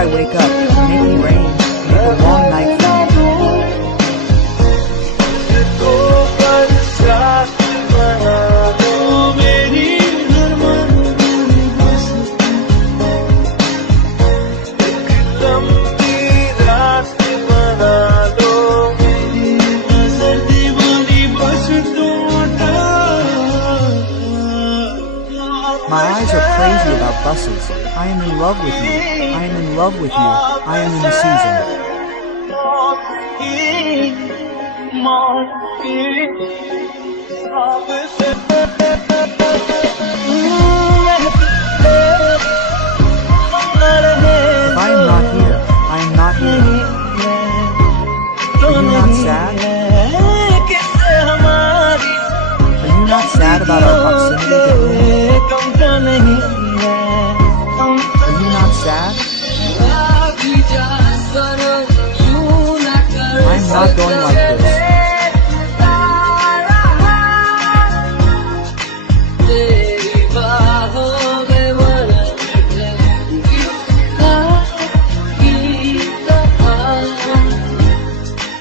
I wake up, make me rain, make a long night for me. My eyes are crazy about buses. I am in love with you. I am in love with you. I am in the season. If I am not here, I am not here. Are you not sad? Are you not sad about our proximity to home? Are you not sad? I'm not going like this.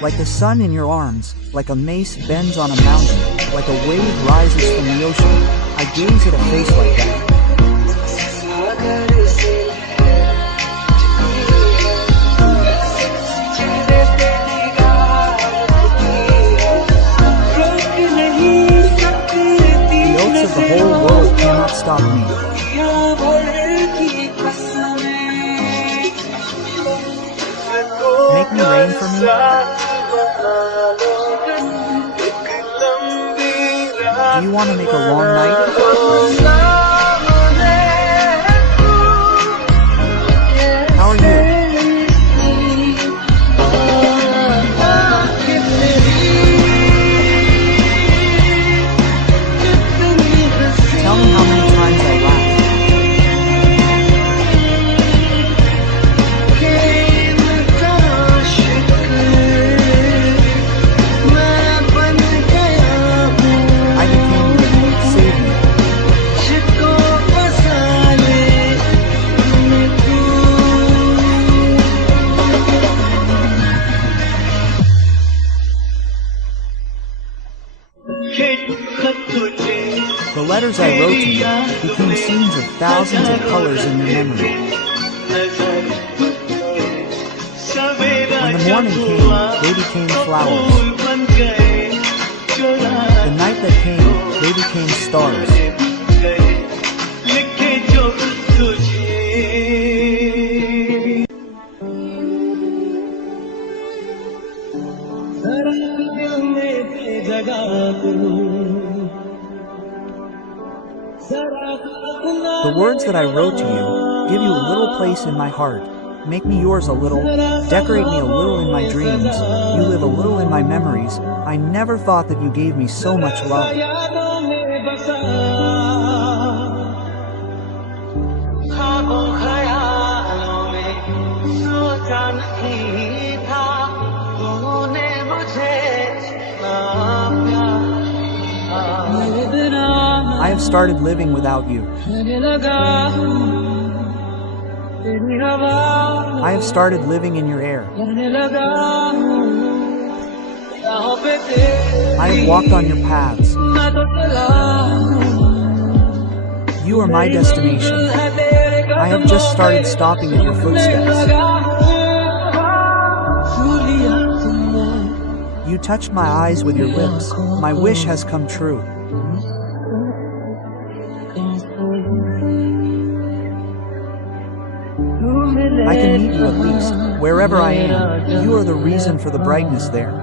Like the sun in your arms, like a mace bends on a mountain, like a wave rises from the ocean, I gaze at a face like that. The oaths of the whole world cannot stop me. Make me rain for me? Do you want to make a long night? How are you? Tell me how many times I laughed. The letters I wrote to you became scenes of thousands of colors in your memory. When the morning came, they became flowers. The night that came, they became stars. The words that I wrote to you give you a little place in my heart. Make me yours a little. Decorate me a little in my dreams. You live a little in my memories. I never thought that you gave me so much love. I have started living without you. I have started living in your air. I have walked on your paths. You are my destination. I have just started stopping at your footsteps. You touched my eyes with your lips. My wish has come true. I can meet you at least, wherever I am. You are the reason for the brightness there.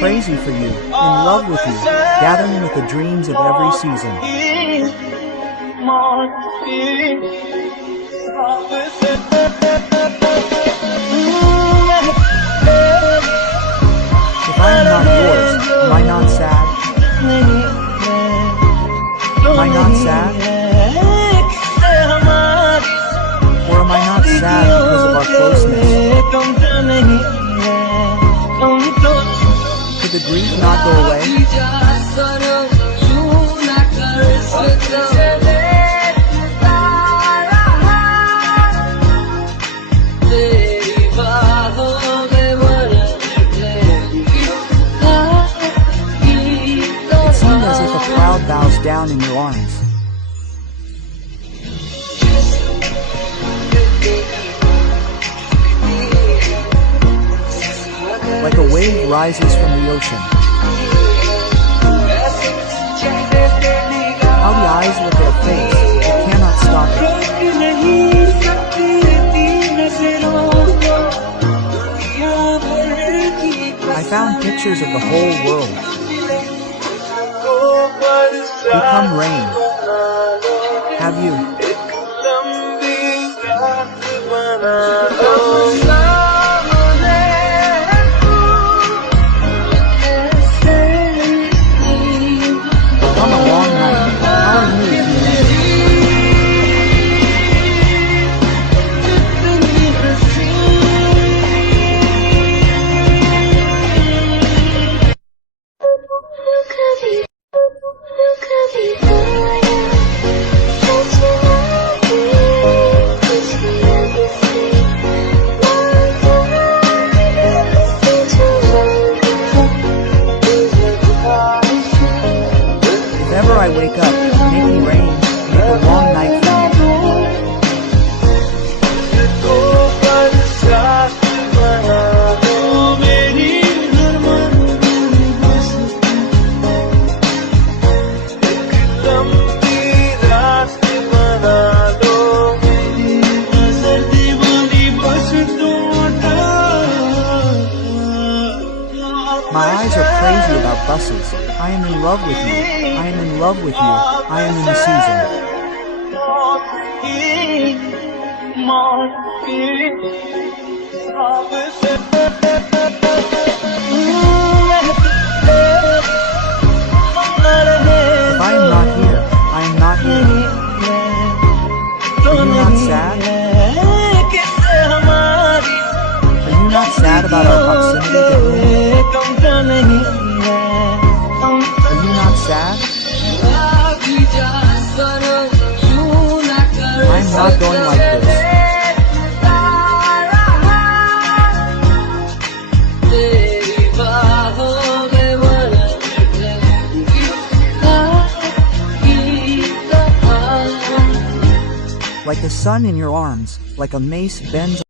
crazy for you, in love with you, gathering with the dreams of every season. If I am not yours, am I not sad? Am I not sad? Or am I not sad because of our closeness? Could the grief not go away? It seemed as if a cloud bows down in your arms. Like a wave rises from the ocean. How the eyes look at a face, it cannot stop it. I found pictures of the whole world. Become rain. Have you? If ever I wake up, make me rain, make a long night for me. My eyes are crazy about buses. I am in love with you. I am in love with you. I am in the season. If I am not here, I am not here. Are you not sad? Are you not sad about our proximity to whom? Are you not sad? I'm not going like this. Like the sun in your arms, like a mace bends